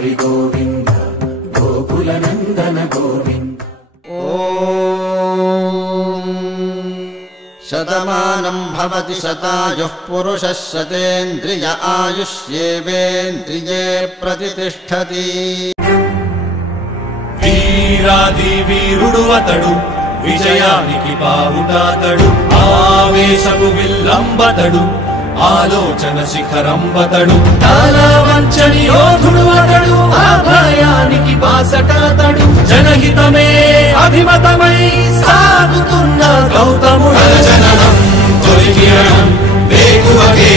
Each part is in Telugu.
హరి గోవింద గోకుల నందన గోవింద. శతమానం భవతి శతాయుః పురుషः శతేంద్రియ ఆయుష్యేవేంద్రియే ప్రతిష్ఠతి. వీరాది వీరుడు అతడు, విజయానికి బావుటాతడు, ఆవేశపు విల్లంబతడు, ఆలోచన శిఖరంబతడు, తాళవంచని యోధుడు అతడు, అభయానికి బాసటాతడు, జనహితమే అభిమతమై సాగుతున్న గౌతముడు. జననం తొలి కిరణం వేకువకే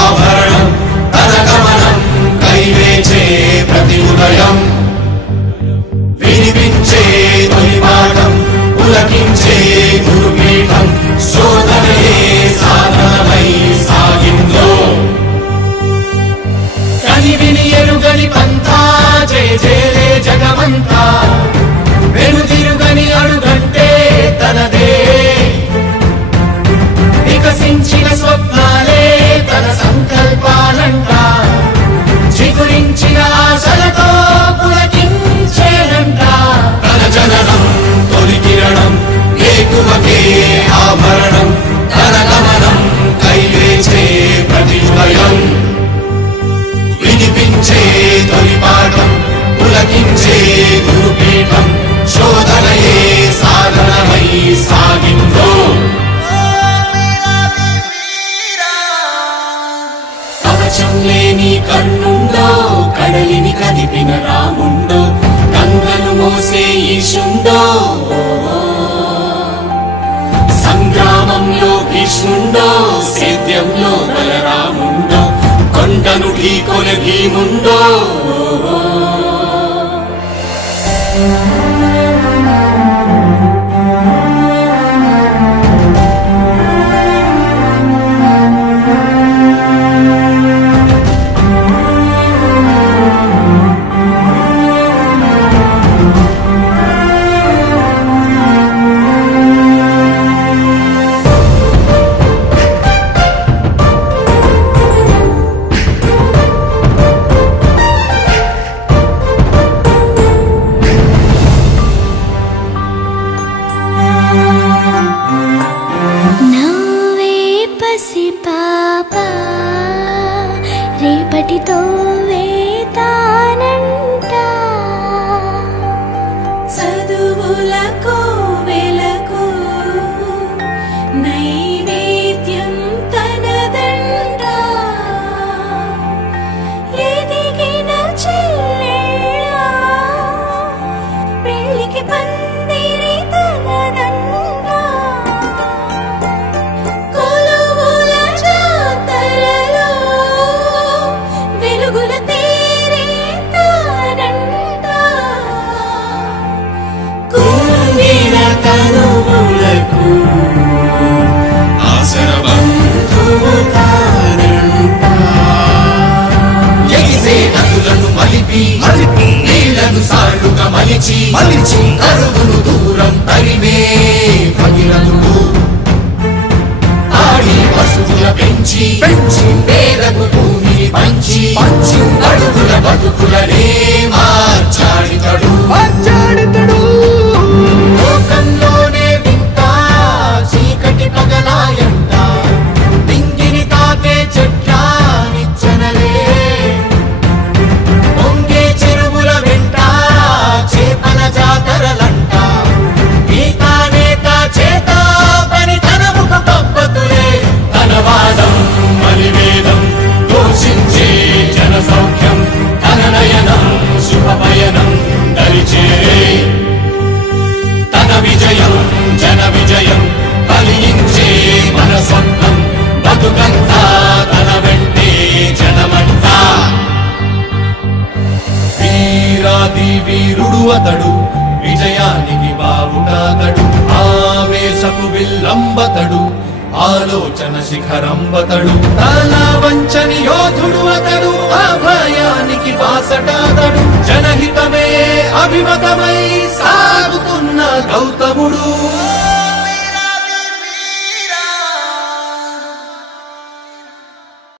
ఆభరణం, తన గమనం కైవేచే ప్రతి ఉదయం, వినిపించే తొలి పాఠం పులకించే గురుపీఠం, శోధనయే సాధనమై సాగిందో. కని విని ఎరుగని పంథా జయ జయలే జగమంతా, వెనుదిరుగని అడుగంటే తనదే, వికసించిన స్వప్నాలే తన సంకల్పాలంట, చిగురించిన ఆశలతో పులకించేనంట. తన జననం తొలి కిరణం వేకువకే ఆభరణం, తన గమనం కైవేచే ప్రతి ఉదయం, వినిపించే తొలి పాఠం పులకించే గురుపీఠం, శోధనయే సాధనమై సాగిందో. కవచం లేని కన్నుండో, కడలిని కదిపిన రాముండో, గంగను మోసే ఈశుండో, సంగ్రామంలో భీష్ముండో, సేద్యంలో బలరాముండో, కొండను ఢీకొన భీముండో. రేపటితో వేతానంట, చదువులకు వెలకు నైవేద్యం తనదంట, ఎదిగిన చెల్లెళ్ళ పెళ్ళికి పందిరి తనదంట, కొలువుల జాతరలో వెలుగుల తేరే తానంట, కుంగిన తనువులకు ఆసర బంధువు తానంట. ఎగిసే నదులను మలిపి నీళ్లను సాళ్లుగా మలిచి కరువును దూరం తరిమే భగీరథుడు, ఆడి పశువుల పెంచి పేదకు భూమిని పంచి అడుగుల బతుకులనే మార్చాడితడు. లోకంలోనే వింత చీకటి పగలాయంట, దింగిని తాకే చెట్ల నిచ్చెనలే, పొంగే చెరువుల వెంట చేపల జాతరలంట, గీతానేత చేత పని తన ముఖ పబ్బతులే, తన వాదం మలివేదం ఘోషించే జన సౌఖ్యం, తన నయనం శుభపయనం దరిచేరే, తన విజయం జన విజయం కలిగించే మన స్వప్నం, బతుకంతా తన వెంటే జనమంతా. వీరాది వీరుడు అతడు, విజయానికి బావుటాతడు, ఆవేశపు విల్లంబతడు, ఆలోచన శిఖరంబతడు, తాళవంచని యోధుడు అతడు, అభయానికి బాసటాతడు, జనహితమే అభిమతమై సాగుతున్న గౌతముడు.